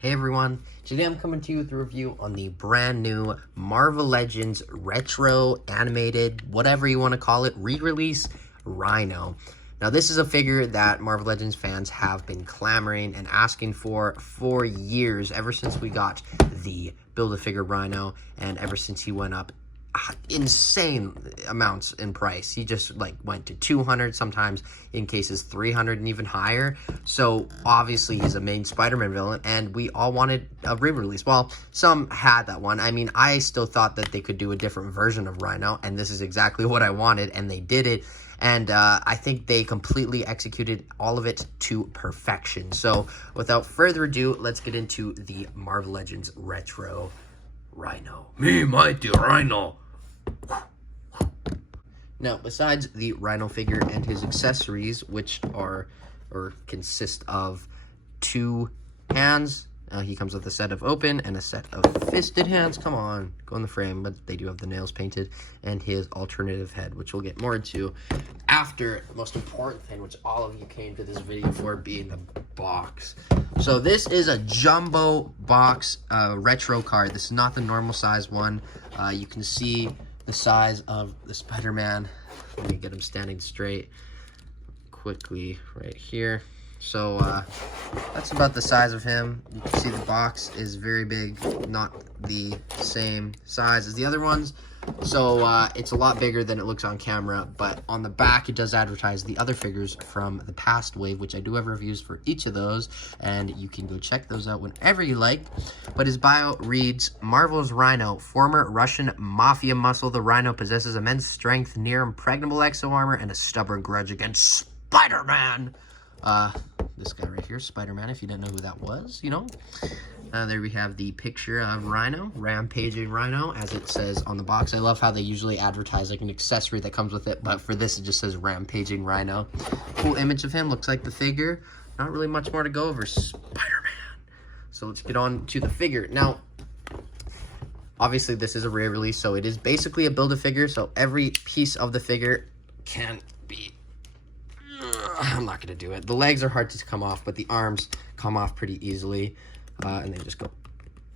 Hey everyone, today I'm coming to you with a review on the brand new Marvel Legends retro animated, whatever you want to call it, re-release Rhino. Now this is a figure that Marvel Legends fans have been clamoring and asking for years, ever since we got the Build-A-Figure Rhino and ever since he went up insane amounts in price. He just like went to 200, sometimes in cases 300 and even higher. So obviously he's a main Spider-Man villain and we all wanted a re-release. Well, some had that one. I mean, I still thought that they could do a different version of Rhino, and this is exactly what I wanted, and they did it. And I think they completely executed all of it to perfection. So without further ado, let's get into the Marvel Legends retro Rhino. Me, mighty Rhino. Now, besides the Rhino figure and his accessories, which are, or consist of 2 hands, he comes with a set of open and a set of fisted hands. Come on, go in the frame, but they do have the nails painted, and his alternative head, which we'll get more into after the most important thing, which all of you came to this video for, being the box. So this is a jumbo box retro card. This is not the normal size one. You can see the size of the Spider-Man. Let me get him standing straight quickly right here. So that's about the size of him. You can see the box is very big, not the same size as the other ones. So it's a lot bigger than it looks on camera, but on the back it does advertise the other figures from the past wave, which I do have reviews for each of those, and you can go check those out whenever you like. But his bio reads, Marvel's Rhino, former Russian mafia muscle, the Rhino possesses immense strength, near impregnable exo armor, and a stubborn grudge against Spider-Man. This guy right here, Spider-Man, if you didn't know who that was, you know. There we have the picture of Rhino, rampaging Rhino, as it says on the box. I love how they usually advertise like an accessory that comes with it, but for this it just says rampaging Rhino. Cool image of him, looks like the figure. Not really much more to go over. Spider-Man. So let's get on to the figure. Now, obviously this is a rare release, so it is basically a Build-A-Figure, so every piece of the figure can be... I'm not going to do it. The legs are hard to come off, but the arms come off pretty easily. And they just go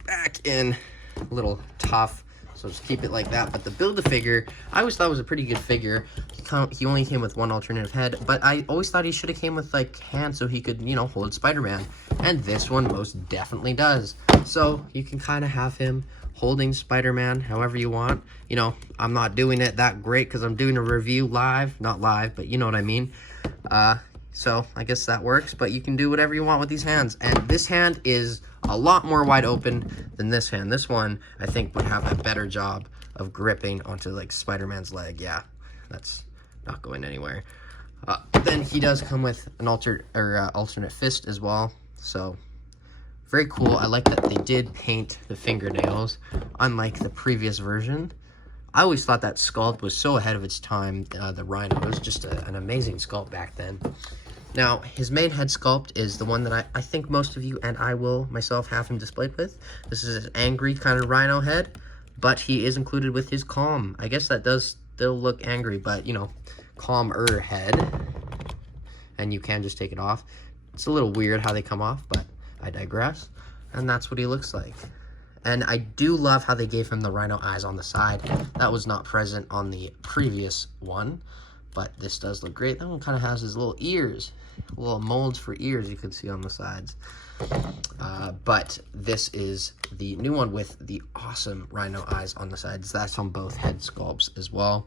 back in, a little tough, so just keep it like that. But the Build-A-Figure, I always thought was a pretty good figure. He only came with one alternative head, but I always thought he should have came with like hands so he could, you know, hold Spider-Man. And this one most definitely does. So you can kind of have him holding Spider-Man however you want. You know, I'm not doing it that great because I'm doing a review live. Not live, but you know what I mean. So I guess that works, but you can do whatever you want with these hands. And this hand is a lot more wide open than this hand. This one, I think, would have a better job of gripping onto like Spider-Man's leg. Yeah, that's not going anywhere. Then he does come with an alternate fist as well. So very cool. I like that they did paint the fingernails, unlike the previous version. I always thought that sculpt was so ahead of its time, the Rhino. It was just an amazing sculpt back then. Now, his main head sculpt is the one that I think most of you and I will myself have him displayed with. This is an angry kind of Rhino head, but he is included with his calm. I guess that does still look angry, but, you know, calmer head. And you can just take it off. It's a little weird how they come off, but I digress. And that's what he looks like. And I do love how they gave him the Rhino eyes on the side. That was not present on the previous one, but this does look great. That one kind of has his little ears, little molds for ears you can see on the sides. But this is the new one with the awesome Rhino eyes on the sides. That's on both head sculpts as well.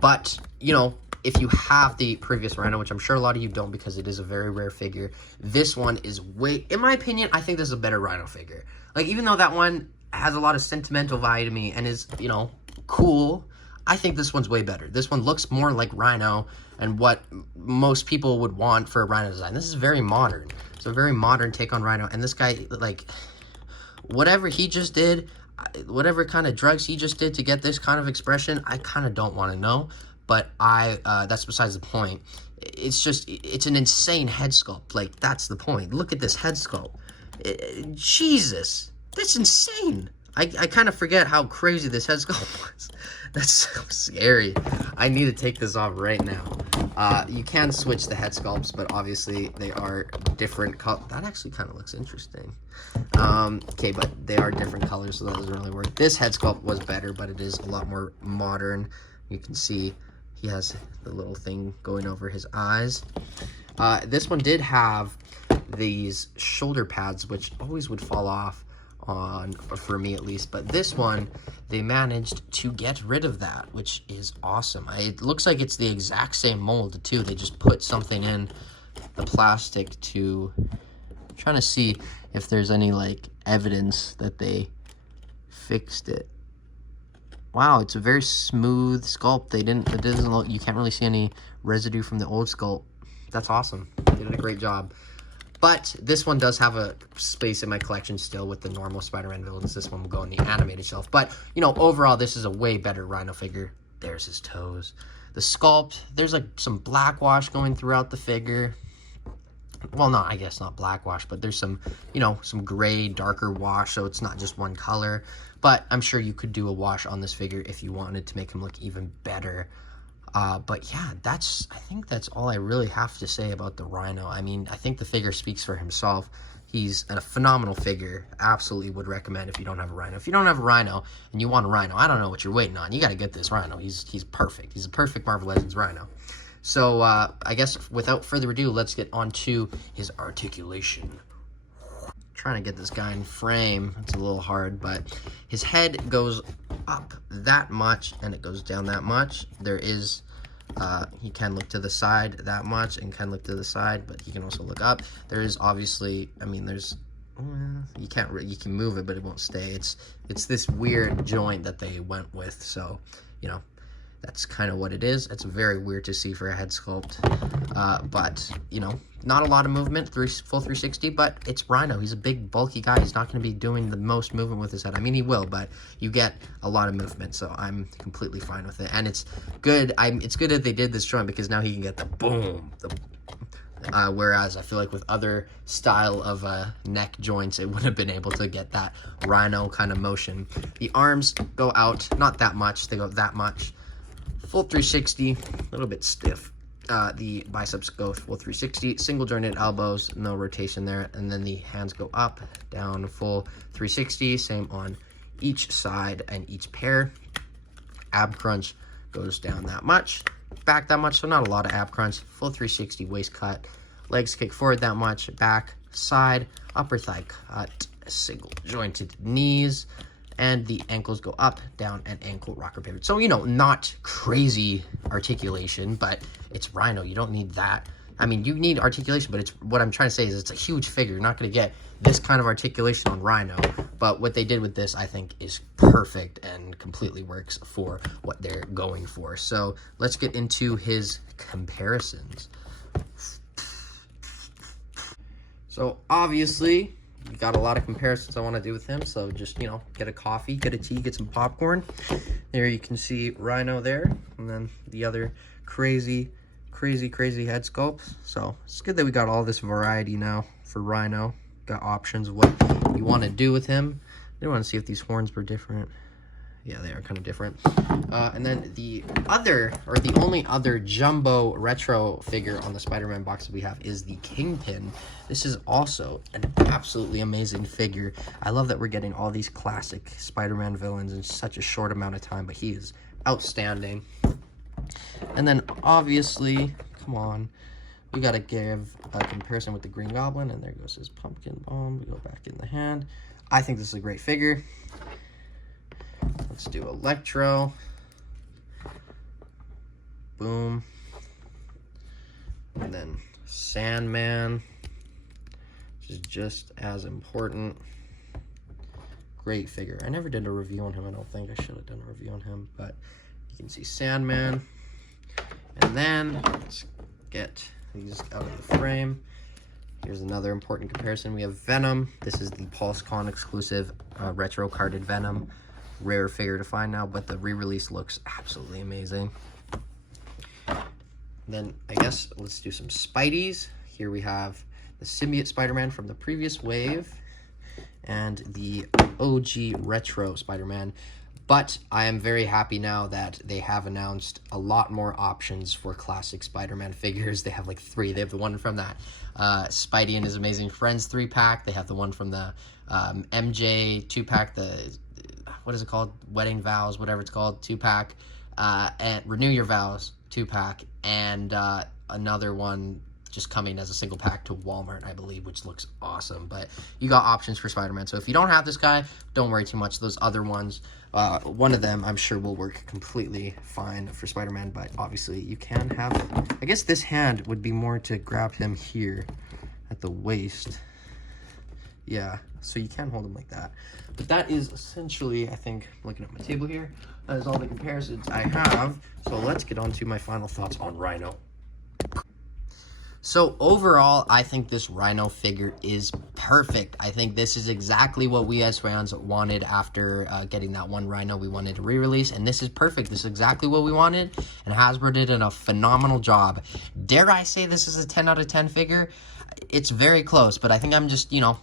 But, you know, if you have the previous Rhino, which I'm sure a lot of you don't because it is a very rare figure, this one is way, in my opinion, I think this is a better Rhino figure. Like, even though that one has a lot of sentimental value to me and is, you know, cool, I think this one's way better. This one looks more like Rhino and what most people would want for a Rhino design. This is very modern. It's a very modern take on Rhino. And this guy, like, whatever he just did, whatever kind of drugs he just did to get this kind of expression, I kind of don't want to know. But that's besides the point. It's just, it's an insane head sculpt. Like, that's the point. Look at this head sculpt. Jesus, that's insane. I kind of forget how crazy this head sculpt was. That's so scary. I need to take this off right now. You can switch the head sculpts, but obviously they are different color. That actually kind of looks interesting. Okay, but they are different colors, so that doesn't really work. This head sculpt was better, but it is a lot more modern. You can see he has the little thing going over his eyes. This one did have these shoulder pads, which always would fall off on, for me at least, but this one they managed to get rid of that, which is awesome. It looks like it's the exact same mold too. They just put something in the plastic to, I'm trying to see if there's any like evidence that they fixed it. Wow, it's a very smooth sculpt. It doesn't look, you can't really see any residue from the old sculpt. That's awesome. They did a great job. But this one does have a space in my collection still with the normal Spider-Man villains. This one will go in the animated shelf. But, you know, overall, this is a way better Rhino figure. There's his toes. The sculpt, there's like some black wash going throughout the figure. Well, I guess not black wash, but there's some, you know, some gray, darker wash, so it's not just one color. But I'm sure you could do a wash on this figure if you wanted to make him look even better. But yeah, I think that's all I really have to say about the Rhino. I mean, I think the figure speaks for himself. He's a phenomenal figure. Absolutely would recommend if you don't have a Rhino. If you don't have a Rhino and you want a Rhino, I don't know what you're waiting on. You got to get this Rhino. He's perfect. He's a perfect Marvel Legends Rhino. So I guess without further ado, let's get on to his articulation. Trying to get this guy in frame. It's a little hard, but his head goes up that much and it goes down that much. There is, he can look to the side that much and can look to the side, but he can also look up. There is obviously, I mean, there's, you can move it, but it won't stay. It's this weird joint that they went with, so, you know, that's kind of what it is. It's very weird to see for a head sculpt, but, you know, not a lot of movement, full 360, but it's Rhino. He's a big, bulky guy. He's not going to be doing the most movement with his head. I mean, he will, but you get a lot of movement, so I'm completely fine with it. And it's good. It's good that they did this joint because now he can get the boom, whereas I feel like with other style of neck joints, it wouldn't have been able to get that Rhino kind of motion. The arms go out, not that much. They go that much. Full 360, a little bit stiff. The biceps go full 360, single jointed elbows, no rotation there, and then the hands go up, down, full 360, same on each side and each pair. Ab crunch goes down that much, back that much, so not a lot of ab crunch, full 360 waist cut, legs kick forward that much, back, side, upper thigh cut, single jointed knees, and the ankles go up, down, and ankle rocker pivot. So, you know, not crazy articulation, but it's Rhino. You don't need that. I mean, you need articulation, but what I'm trying to say is it's a huge figure. You're not going to get this kind of articulation on Rhino, but what they did with this, I think, is perfect and completely works for what they're going for. So let's get into his comparisons. So, obviously, we got a lot of comparisons I want to do with him, so just, you know, get a coffee, get a tea, get some popcorn. There you can see Rhino there, and then the other crazy head sculpts. So it's good that we got all this variety now for Rhino. Got options of what you want to do with him. I want to see if these horns were different. Yeah, they are kind of different. And then the only other jumbo retro figure on the Spider-Man box that we have is the Kingpin. This is also an absolutely amazing figure. I love that we're getting all these classic Spider-Man villains in such a short amount of time, but he is outstanding. And then obviously, come on, we got to give a comparison with the Green Goblin, and there goes his pumpkin bomb. We go back in the hand. I think this is a great figure. Let's do Electro. Boom. And then Sandman, which is just as important. Great figure. I never did a review on him. I don't think I should have done a review on him, but you can see Sandman. And then let's get these out of the frame. Here's another important comparison. We have Venom. This is the PulseCon exclusive retro carded Venom. Rare figure to find now, but the re-release looks absolutely amazing. Then I guess let's do some Spideys. Here we have the symbiote Spider-Man from the previous wave and the OG retro Spider-Man. But I am very happy now that they have announced a lot more options for classic Spider-Man figures. They have like 3. They have the one from that Spidey and His Amazing Friends 3-pack. They have the one from the MJ 2-pack, the, what is it called? Wedding Vows, whatever it's called, 2-pack. And Renew Your Vows 2-pack. And another one just coming as a single pack to Walmart, I believe, which looks awesome. But you got options for Spider-Man. So if you don't have this guy, don't worry too much. Those other ones, one of them I'm sure will work completely fine for Spider-Man, but obviously you can have, I guess this hand would be more to grab him here at the waist. Yeah, so you can hold him like that. But that is essentially, I think, looking at my table here, that is all the comparisons I have. So let's get on to my final thoughts on Rhino. So overall, I think this Rhino figure is perfect. I think this is exactly what we as fans wanted after getting that one Rhino we wanted to re-release, and this is perfect. This is exactly what we wanted, and Hasbro did a phenomenal job. Dare I say this is a 10 out of 10 figure? It's very close, but I think I'm just, you know,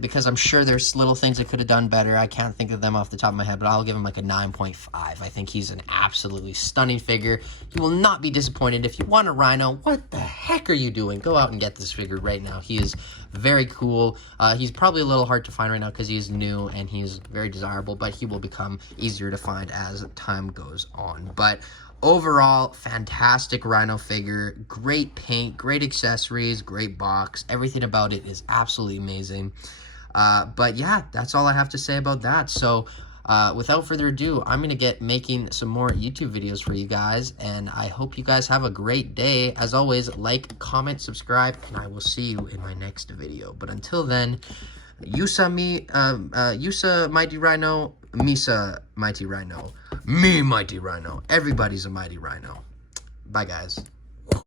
because I'm sure there's little things that could have done better. I can't think of them off the top of my head, but I'll give him like a 9.5. I think he's an absolutely stunning figure. You will not be disappointed. If you want a Rhino, what the heck are you doing? Go out and get this figure right now. He is very cool. He's probably a little hard to find right now because he is new and he is very desirable, but he will become easier to find as time goes on. But overall, fantastic Rhino figure. Great paint, great accessories, great box. Everything about it is absolutely amazing. But yeah, that's all I have to say about that. So without further ado, I'm going to get making some more YouTube videos for you guys. And I hope you guys have a great day. As always, like, comment, subscribe, and I will see you in my next video. But until then, Yusa Mighty Rhino, Misa Mighty Rhino, me Mighty Rhino. Everybody's a Mighty Rhino. Bye, guys.